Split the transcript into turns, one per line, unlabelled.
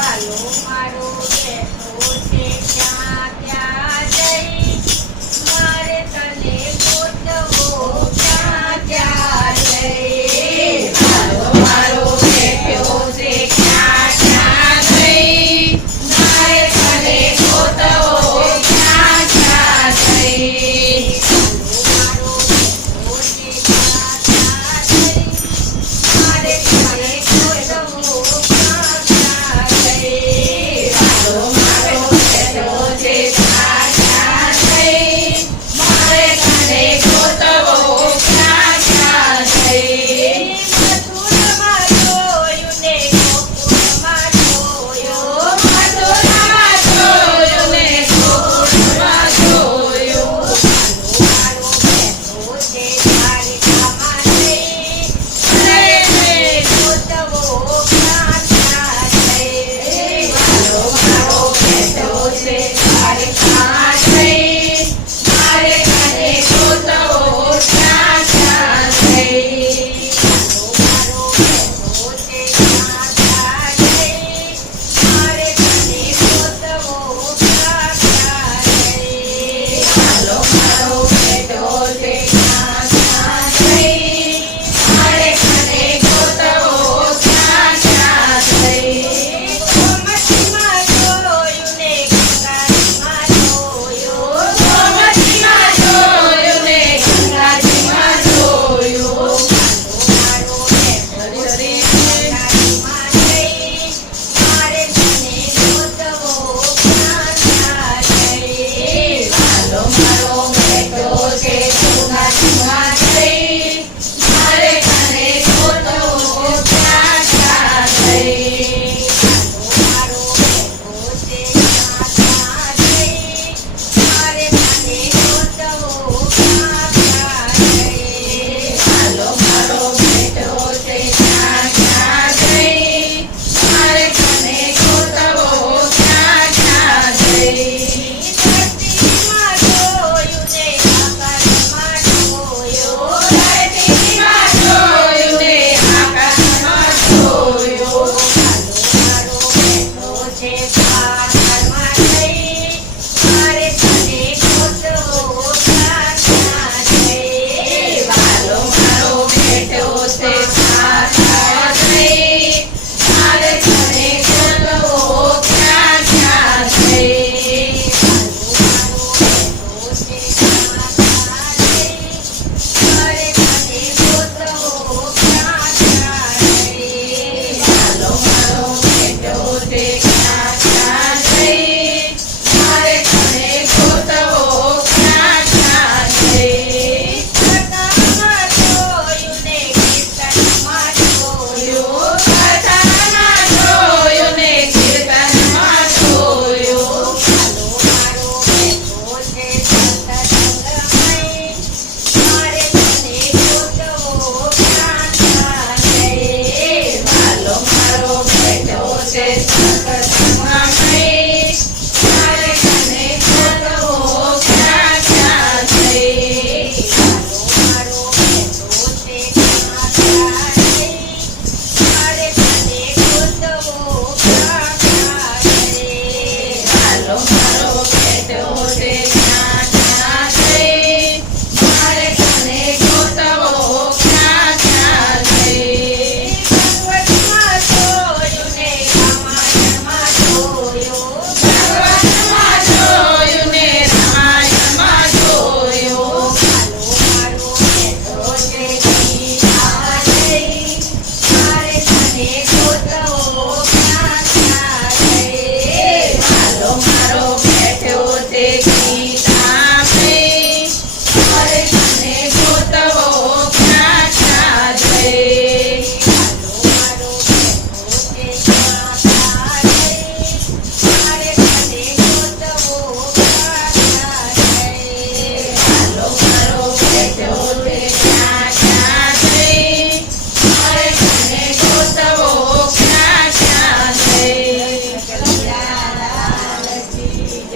વાલો મારો બેઠો છે